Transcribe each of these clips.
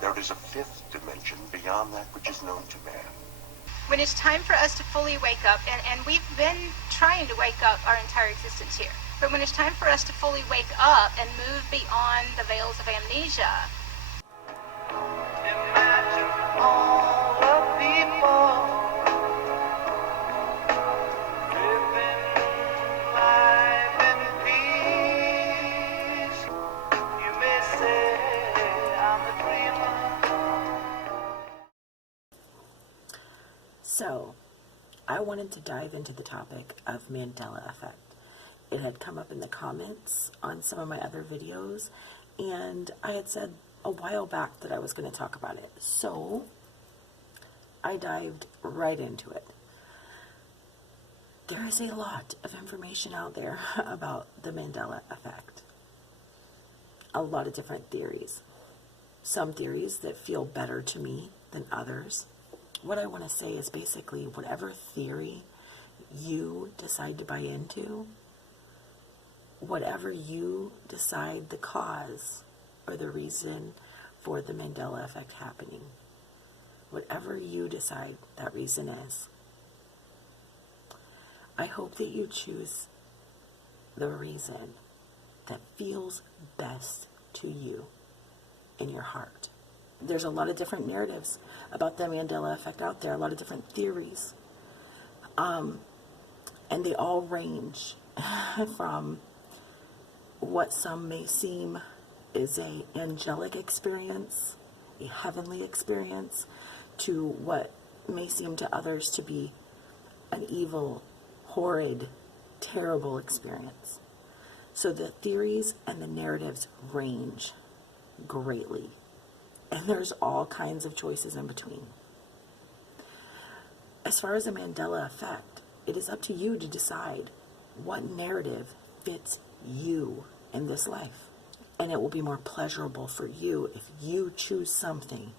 There is a fifth dimension beyond that which is known to man. When it's time for us to fully wake up, and we've been trying to wake up our entire existence here, but when it's time for us to fully wake up and move beyond the veils of amnesia, Imagine all the people living life in peace. You may say I'm a dreamer. So, I wanted to dive into the topic of Mandela effect. It had come up in the comments on some of my other videos, and I had said a while back that I was going to talk about it. So, I dived right into it. There is a lot of information out there about the Mandela effect. A lot of different theories. Some theories that feel better to me than others. What I want to say is basically whatever theory you decide to buy into, whatever you decide the cause or the reason for the Mandela effect happening, whatever you decide that reason is, I hope that you choose the reason that feels best to you in your heart. There's a lot of different narratives about the Mandela effect out there, a lot of different theories. And they all range from what some may seem is an angelic experience, a heavenly experience, to what may seem to others to be an evil, horrid, terrible experience. So the theories and the narratives range greatly. And there's all kinds of choices in between. As far as the Mandela effect, it is up to you to decide what narrative fits you in this life. And it will be more pleasurable for you if you choose something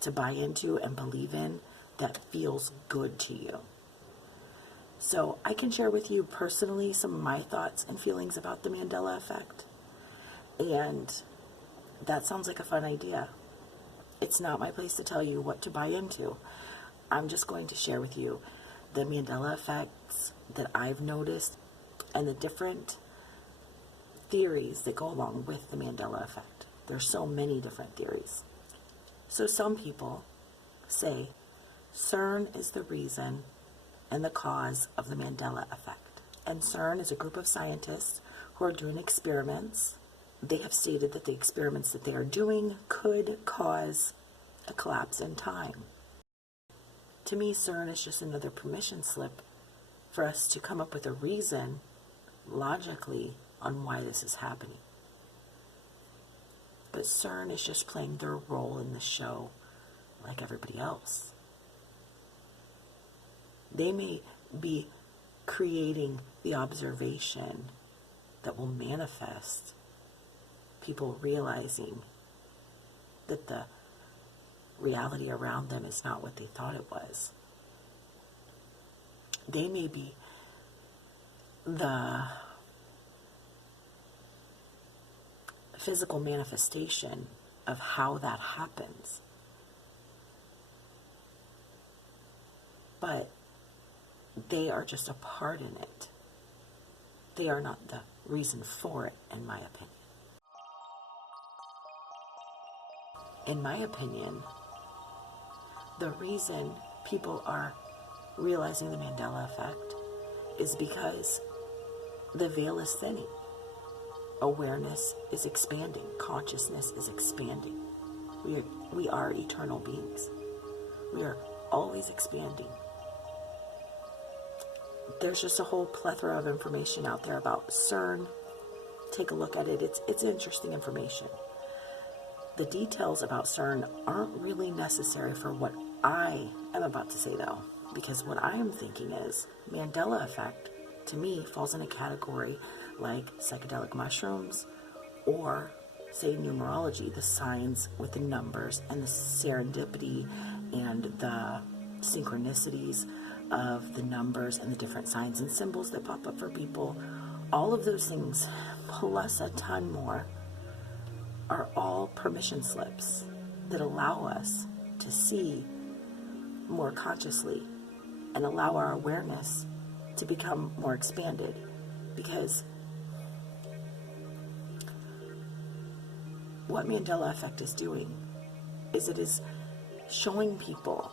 to buy into and believe in that feels good to you. So I can share with you personally some of my thoughts and feelings about the Mandela effect. And that sounds like a fun idea. It's not my place to tell you what to buy into. I'm just going to share with you the Mandela effects that I've noticed and the different theories that go along with the Mandela effect. There's so many different theories. So some people say CERN is the reason and the cause of the Mandela effect. And CERN is a group of scientists who are doing experiments. They have stated that the experiments that they are doing could cause a collapse in time. To me, CERN is just another permission slip for us to come up with a reason, logically, on why this is happening. But CERN is just playing their role in the show like everybody else. They may be creating the observation that will manifest people realizing that the reality around them is not what they thought it was. They may be the physical manifestation of how that happens. But they are just a part in it. They are not the reason for it, in my opinion. In my opinion, the reason people are realizing the Mandela effect is because the veil is thinning. Awareness is expanding. Consciousness is expanding. We are eternal beings. We are always expanding. There's just a whole plethora of information out there about CERN. Take a look at it. It's interesting information. The details about CERN aren't really necessary for what I am about to say, though, because what I am thinking is Mandela effect, to me, falls in a category like psychedelic mushrooms or, say, numerology, the signs with the numbers and the serendipity and the synchronicities of the numbers and the different signs and symbols that pop up for people. All of those things, plus a ton more, are all permission slips that allow us to see more consciously and allow our awareness to become more expanded. Because what Mandela effect is doing is it is showing people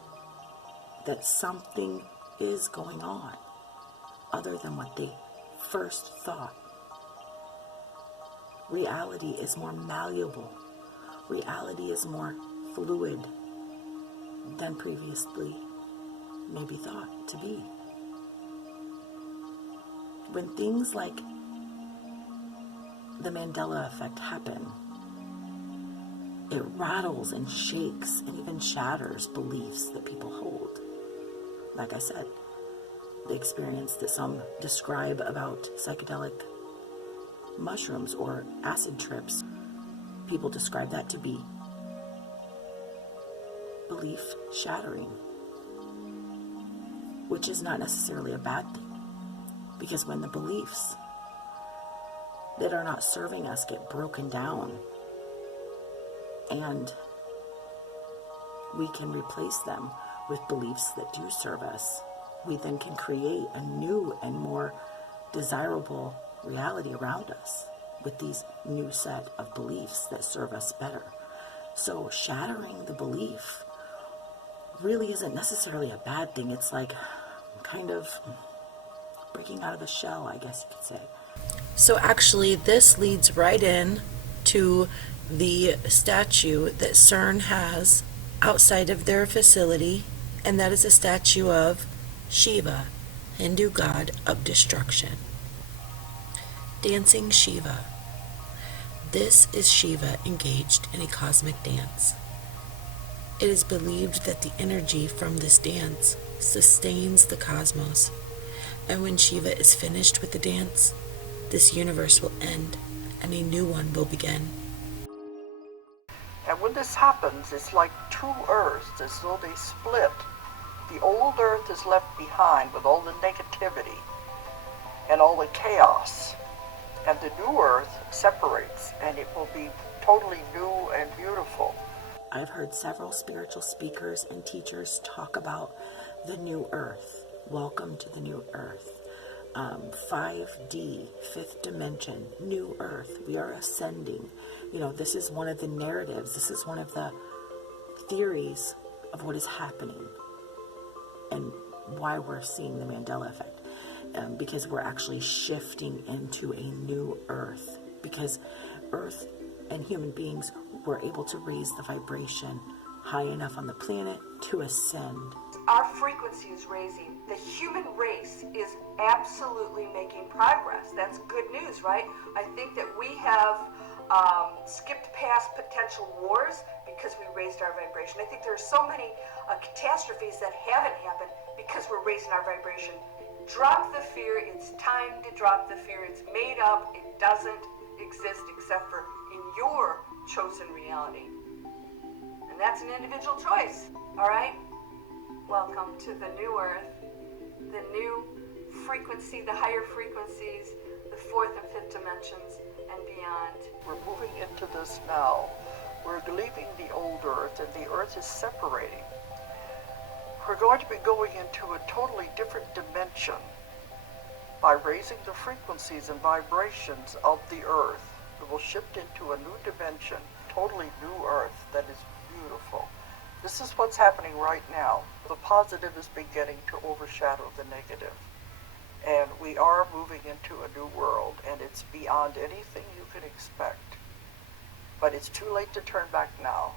that something is going on other than what they first thought. Reality is more malleable. Reality is more fluid than previously maybe thought to be. When things like the Mandela effect happen, it rattles and shakes and even shatters beliefs that people hold. Like I said, the experience that some describe about psychedelic mushrooms or acid trips, people describe that to be belief shattering, which is not necessarily a bad thing. Because when the beliefs that are not serving us get broken down and we can replace them with beliefs that do serve us, we then can create a new and more desirable reality around us with these new set of beliefs that serve us better. So shattering the belief really isn't necessarily a bad thing. It's like kind of breaking out of a shell, I guess you could say. So actually, this leads right in to the statue that CERN has outside of their facility, and that is a statue of Shiva, Hindu god of destruction. Dancing Shiva. This is Shiva engaged in a cosmic dance. It is believed that the energy from this dance sustains the cosmos, and when Shiva is finished with the dance, this universe will end and a new one will begin. And when this happens, it's like two earths, as though they split. The old earth is left behind with all the negativity and all the chaos, and the new earth separates, and it will be totally new and beautiful. I've heard several spiritual speakers and teachers talk about the new earth. Welcome to the new earth. 5D, fifth dimension, new earth. We are ascending. You know, this is one of the narratives. This is one of the theories of what is happening and why we're seeing the Mandela effect. Because we're actually shifting into a new earth. Because earth and human beings were able to raise the vibration high enough on the planet to ascend. Our frequency is raising. The human race is absolutely making progress. That's good news, right? I think that we have skipped past potential wars because we raised our vibration. I think there are so many catastrophes that haven't happened because we're raising our vibration. Drop the fear. It's time to drop the fear. It's made up. It doesn't exist except for in your chosen reality. And that's an individual choice, all right? Welcome to the new earth, the new frequency, the higher frequencies, the fourth and fifth dimensions, and beyond. We're moving into this now. We're leaving the old earth, and the earth is separating. We're going to be going into a totally different dimension by raising the frequencies and vibrations of the earth. It will shift into a new dimension, totally new earth that is beautiful. This is what's happening right now. The positive is beginning to overshadow the negative. And we are moving into a new world, and it's beyond anything you could expect. But it's too late to turn back now.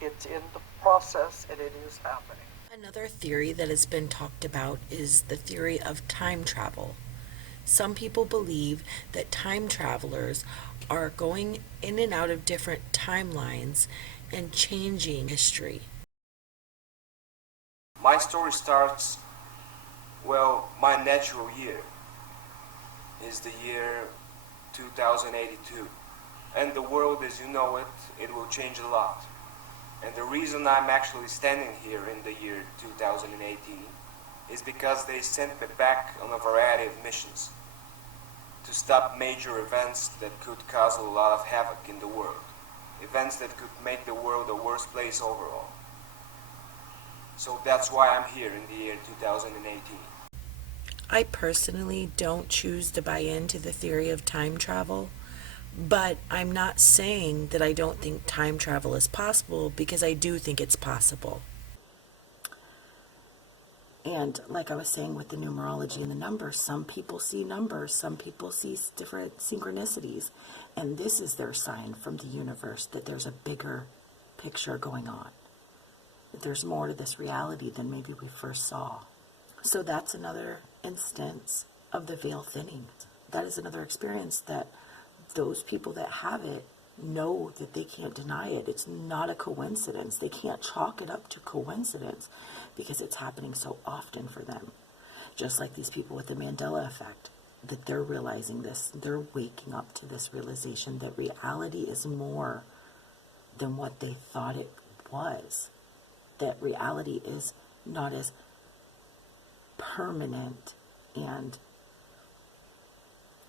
It's in the process, and it is happening. Another theory that has been talked about is the theory of time travel. Some people believe that time travelers are going in and out of different timelines and changing history. My story starts, well, my natural year is the year 2082. And the world as you know it, it will change a lot. And the reason I'm actually standing here in the year 2018 is because they sent me back on a variety of missions to stop major events that could cause a lot of havoc in the world. events that could make the world a worse place overall. So that's why I'm here in the year 2018. I personally don't choose to buy into the theory of time travel, but I'm not saying that I don't think time travel is possible, because I do think it's possible. And like I was saying with the numerology and the numbers, some people see numbers, some people see different synchronicities, and this is their sign from the universe that there's a bigger picture going on, that there's more to this reality than maybe we first saw. So that's another instance of the veil thinning. That is another experience that those people that have it know that they can't deny it. It's not a coincidence. They can't chalk it up to coincidence because it's happening so often for them. Just like these people with the Mandela effect, that they're realizing this. They're waking up to this realization that reality is more than what they thought it was. That reality is not as permanent and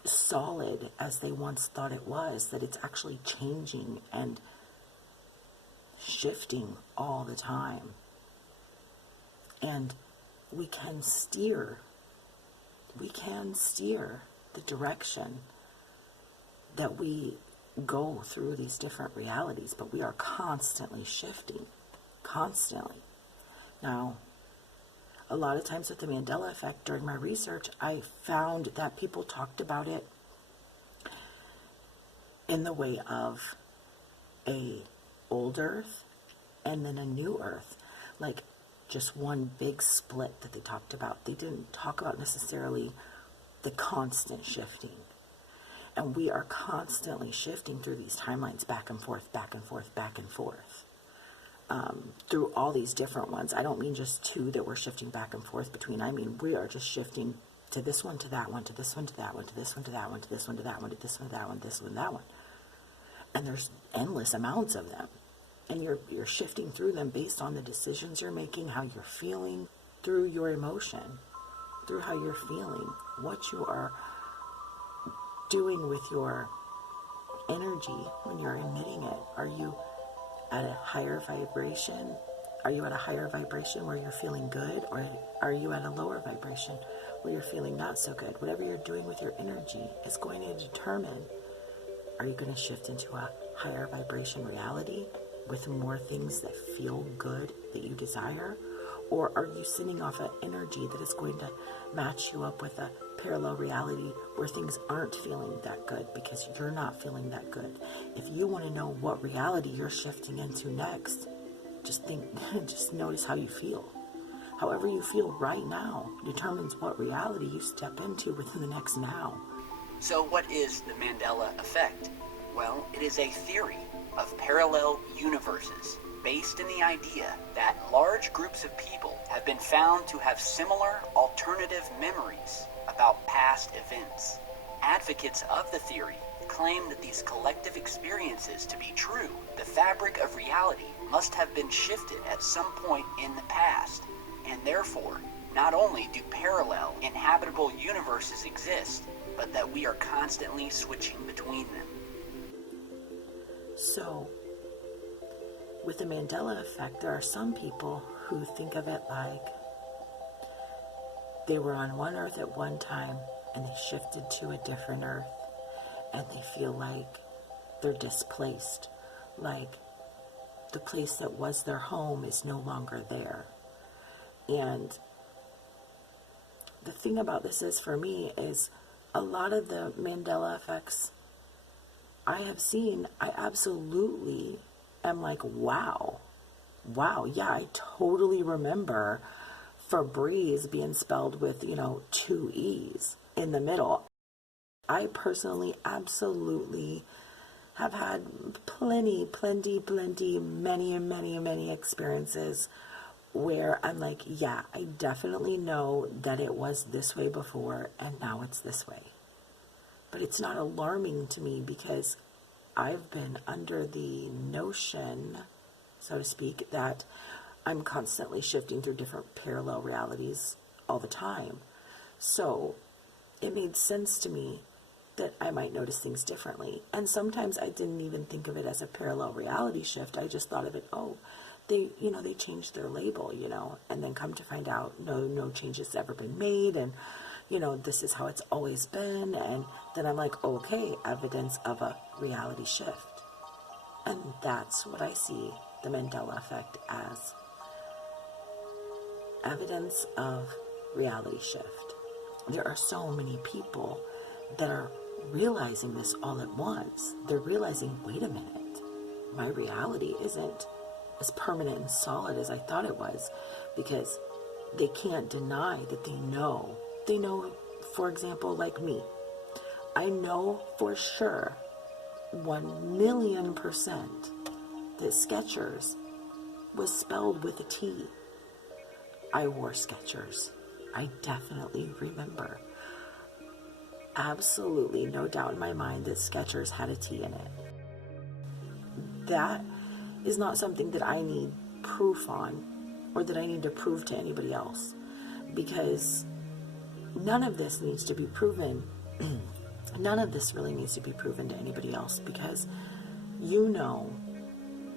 solid as they once thought it was, that it's actually changing and shifting all the time. And we can steer the direction that we go through these different realities, but we are constantly shifting, constantly. Now, a lot of times with the Mandela effect, during my research, I found that people talked about it in the way of a old Earth and then a new Earth, like just one big split that they talked about. They didn't talk about necessarily the constant shifting. And we are constantly shifting through these timelines, back and forth, back and forth, back and forth. Through all these different ones. I don't mean just two that we're shifting back and forth between. I mean, we are just shifting to this one, to that one, to this one, to that one, to this one, to that one, to this one, to that one, to this one, to that one, this one, that one. And there's endless amounts of them. And you're shifting through them based on the decisions you're making, how you're feeling, through your emotion, through how you're feeling, what you are doing with your energy when you're emitting it. Are you at a higher vibration? Are you at a higher vibration where you're feeling good, or are you at a lower vibration where you're feeling not so good? Whatever you're doing with your energy is going to determine, are you going to shift into a higher vibration reality with more things that feel good that you desire? Or are you sending off an energy that is going to match you up with a parallel reality where things aren't feeling that good because you're not feeling that good? If you want to know what reality you're shifting into next, just notice how you feel. However you feel right now determines what reality you step into within the next now. So what is the Mandela effect? Well, it is a theory of parallel universes based in the idea that large groups of people have been found to have similar alternative memories about past events. Advocates of the theory claim that these collective experiences to be true, the fabric of reality must have been shifted at some point in the past, and therefore, not only do parallel inhabitable universes exist, but that we are constantly switching between them. So, with the Mandela effect, there are some people who think of it like they were on one Earth at one time and they shifted to a different Earth, and they feel like they're displaced, like the place that was their home is no longer there. And the thing about this is, for me, is a lot of the Mandela effects I have seen, I absolutely am like, wow, yeah, I totally remember Febreze being spelled with, 2 E's in the middle. I personally absolutely have had plenty, many experiences where I'm like, yeah, I definitely know that it was this way before and now it's this way. But it's not alarming to me because I've been under the notion, so to speak, that I'm constantly shifting through different parallel realities all the time. So it made sense to me that I might notice things differently. And sometimes I didn't even think of it as a parallel reality shift. I just thought of it, oh, they changed their label, and then come to find out, no change has ever been made, and, this is how it's always been. And then I'm like, okay, evidence of a reality shift. And that's what I see the Mandela effect as. Evidence of reality shift. There are so many people that are realizing this all at once. They're realizing, wait a minute, my reality isn't as permanent and solid as I thought it was, because they can't deny that they know. They know, for example, like me, I know for sure 1,000,000% that Skechers was spelled with a T. I wore Skechers. I definitely remember. Absolutely no doubt in my mind that Skechers had a T in it. That is not something that I need proof on, or that I need to prove to anybody else, because none of this needs to be proven. None of this really needs to be proven to anybody else, because you know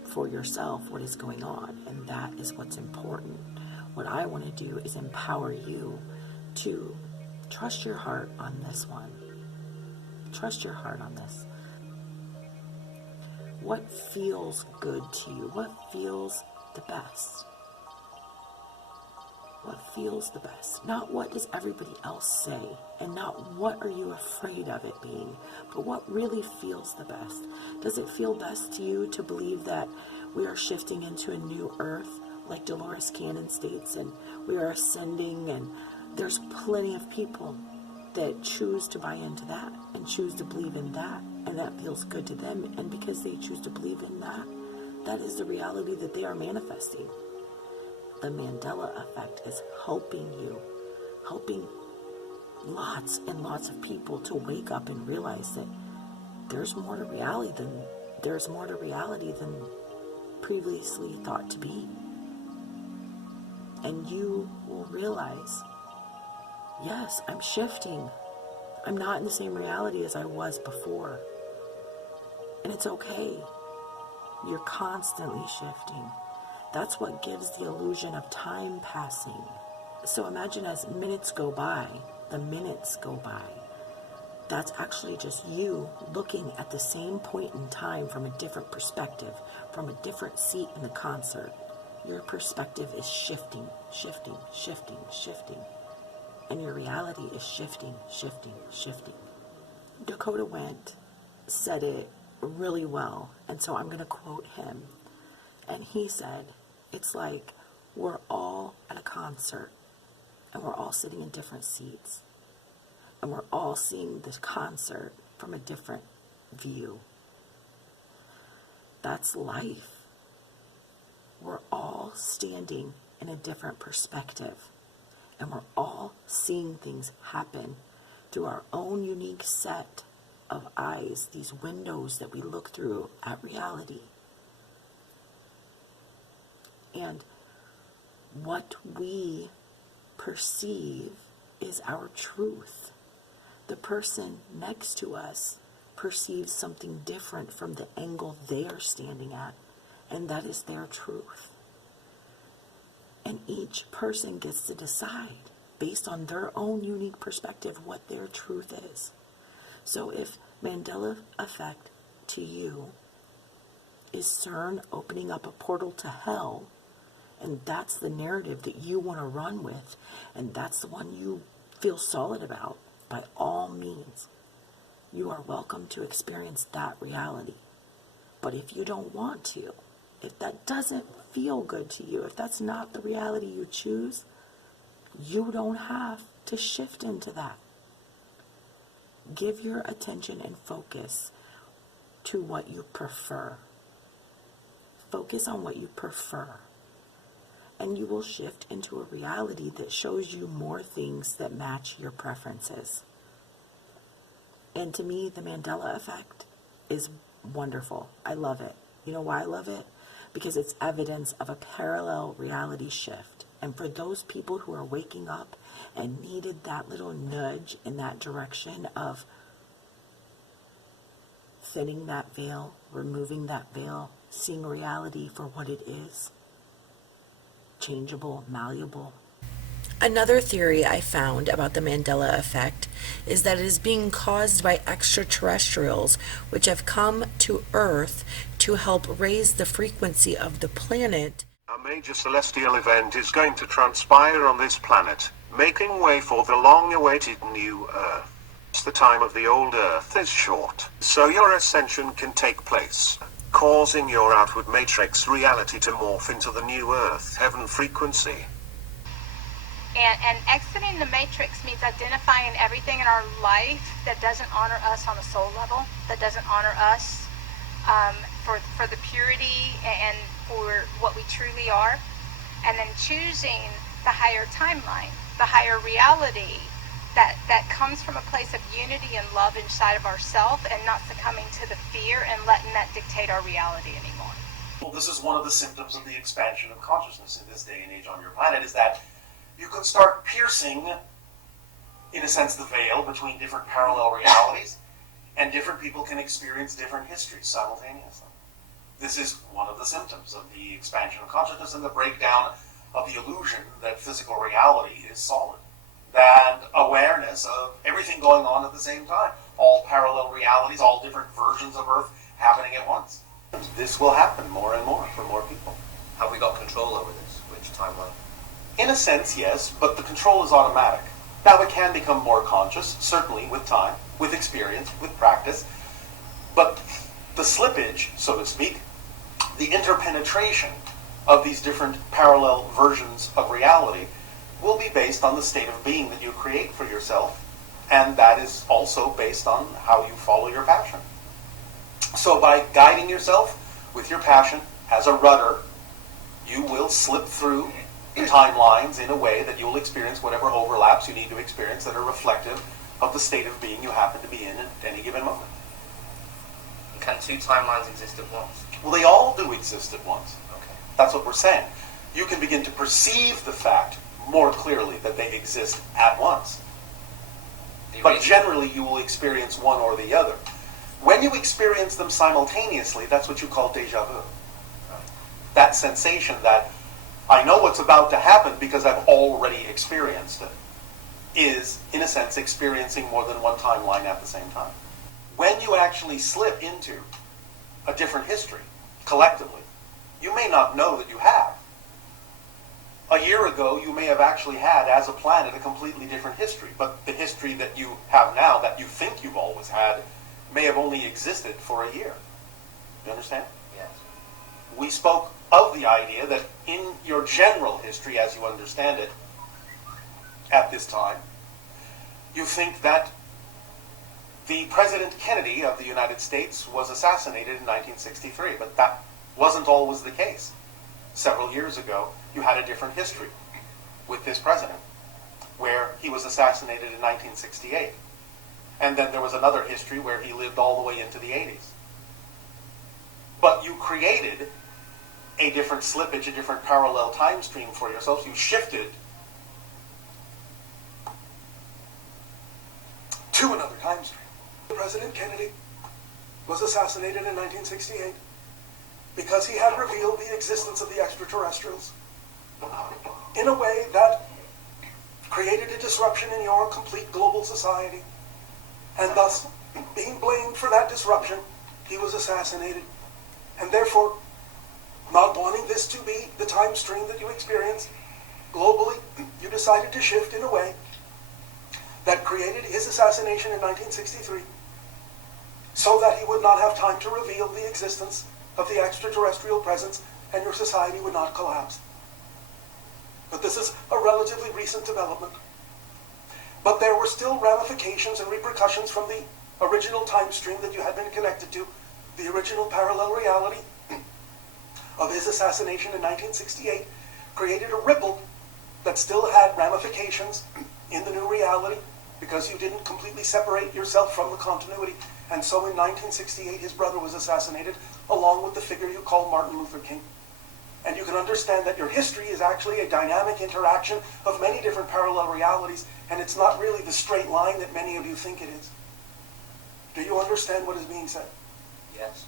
for yourself what is going on, and that is what's important. What I want to do is empower you to trust your heart on this one. Trust your heart on this. What feels good to you? What feels the best? What feels the best? Not what does everybody else say, and not what are you afraid of it being, but what really feels the best. Does it feel best to you to believe that we are shifting into a new earth, like Dolores Cannon states, and we are ascending, and there's plenty of people that choose to buy into that and choose to believe in that, and that feels good to them, and because they choose to believe in that, that is the reality that they are manifesting. The Mandela effect is helping you, helping lots and lots of people to wake up and realize that there's more to reality than previously thought to be. And you will realize, yes, I'm shifting. I'm not in the same reality as I was before. And it's okay. You're constantly shifting. That's what gives the illusion of time passing. So imagine as minutes go by, the minutes go by. That's actually just you looking at the same point in time from a different perspective, from a different seat in the concert. Your perspective is shifting, shifting, shifting, shifting. And your reality is shifting, shifting, shifting. Dakota Went said it really well, and so I'm going to quote him. And he said, it's like we're all at a concert, and we're all sitting in different seats, and we're all seeing the concert from a different view. That's life. We're all standing in a different perspective, and we're all seeing things happen through our own unique set of eyes, these windows that we look through at reality. And what we perceive is our truth. The person next to us perceives something different from the angle they are standing at, and that is their truth. And each person gets to decide, based on their own unique perspective, what their truth is. So if Mandela effect to you is CERN opening up a portal to hell, and that's the narrative that you want to run with, and that's the one you feel solid about, by all means, you are welcome to experience that reality. But if you don't want to, if that doesn't feel good to you, if that's not the reality you choose, you don't have to shift into that. Give your attention and focus to what you prefer. Focus on what you prefer. And you will shift into a reality that shows you more things that match your preferences. And to me, the Mandela effect is wonderful. I love it. You know why I love it? Because it's evidence of a parallel reality shift. And for those people who are waking up and needed that little nudge in that direction of, thinning that veil, removing that veil, seeing reality for what it is, changeable, malleable. Another theory I found about the Mandela effect is that it is being caused by extraterrestrials which have come to Earth to help raise the frequency of the planet. A major celestial event is going to transpire on this planet, making way for the long-awaited new Earth. The time of the old Earth is short, so your ascension can take place, causing your outward matrix reality to morph into the new Earth heaven frequency. And exiting the matrix means identifying everything in our life that doesn't honor us on a soul level, that doesn't honor us for the purity and for what we truly are, and then choosing the higher timeline, the higher reality that comes from a place of unity and love inside of ourselves, and not succumbing to the fear and letting that dictate our reality anymore. Well, this is one of the symptoms of the expansion of consciousness in this day and age on your planet, is that you can start piercing, in a sense, the veil between different parallel realities, and different people can experience different histories simultaneously. This is one of the symptoms of the expansion of consciousness and the breakdown of the illusion that physical reality is solid. That awareness of everything going on at the same time, all parallel realities, all different versions of Earth happening at once. This will happen more and more for more people. Have we got control over this? Which timeline? In a sense, yes, but the control is automatic. Now, it can become more conscious, certainly with time, with experience, with practice, but the slippage, so to speak, the interpenetration of these different parallel versions of reality will be based on the state of being that you create for yourself, and that is also based on how you follow your passion. So by guiding yourself with your passion as a rudder, you will slip through the timelines in a way that you'll experience whatever overlaps you need to experience that are reflective of the state of being you happen to be in at any given moment. Can two timelines exist at once? Well, they all do exist at once. Okay. That's what we're saying. You can begin to perceive the fact more clearly that they exist at once. But generally, you will experience one or the other. When you experience them simultaneously, that's what you call déjà vu. That sensation that I know what's about to happen because I've already experienced it, is, in a sense, experiencing more than one timeline at the same time. When you actually slip into a different history, collectively, you may not know that you have. A year ago, you may have actually had, as a planet, a completely different history, but the history that you have now, that you think you've always had, may have only existed for a year. You understand? Yes. We spoke of the idea that in your general history, as you understand it, at this time, you think that the President Kennedy of the United States was assassinated in 1963, but that wasn't always the case. Several years ago, you had a different history with this president, where he was assassinated in 1968. And then there was another history where he lived all the way into the 80s. But you created a different slippage, a different parallel time stream for yourselves. You shifted to another time stream. President Kennedy was assassinated in 1968 because he had revealed the existence of the extraterrestrials in a way that created a disruption in your complete global society. And thus, being blamed for that disruption, he was assassinated. And therefore, not wanting this to be the time stream that you experienced globally, you decided to shift in a way that created his assassination in 1963 so that he would not have time to reveal the existence of the extraterrestrial presence and your society would not collapse. But this is a relatively recent development. But there were still ramifications and repercussions from the original time stream that you had been connected to, the original parallel reality of his assassination in 1968, created a ripple that still had ramifications in the new reality because you didn't completely separate yourself from the continuity. And so in 1968, his brother was assassinated, along with the figure you call Martin Luther King. And you can understand that your history is actually a dynamic interaction of many different parallel realities, and it's not really the straight line that many of you think it is. Do you understand what is being said? Yes.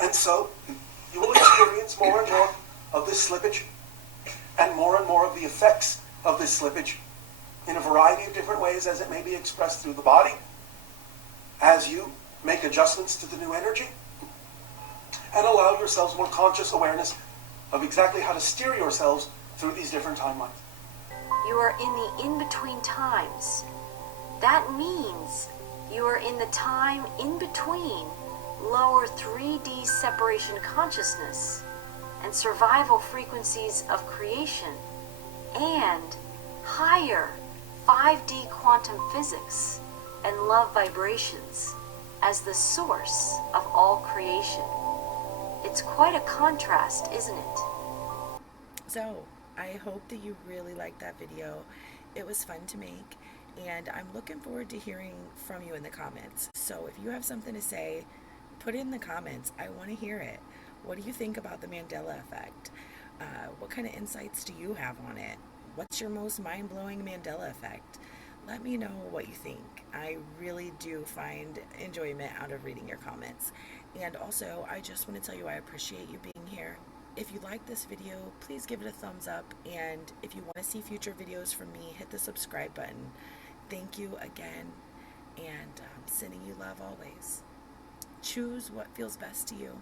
And so, you will experience more and more of this slippage, and more of the effects of this slippage in a variety of different ways as it may be expressed through the body, as you make adjustments to the new energy, and allow yourselves more conscious awareness of exactly how to steer yourselves through these different timelines. You are in the in-between times. That means you are in the time in between lower 3D separation consciousness and survival frequencies of creation and higher 5D quantum physics and love vibrations as the source of all creation. It's quite a contrast, isn't it? So, I hope that you really liked that video. It was fun to make, and I'm looking forward to hearing from you in the comments. So if you have something to say, put it in the comments. I want to hear it. What do you think about the Mandela effect? What kind of insights do you have on it? What's your most mind-blowing Mandela effect? Let me know what you think. I really do find enjoyment out of reading your comments. And also, I just want to tell you I appreciate you being here. If you like this video, please give it a thumbs up. And if you want to see future videos from me, hit the subscribe button. Thank you again. And I'm sending you love always. Choose what feels best to you.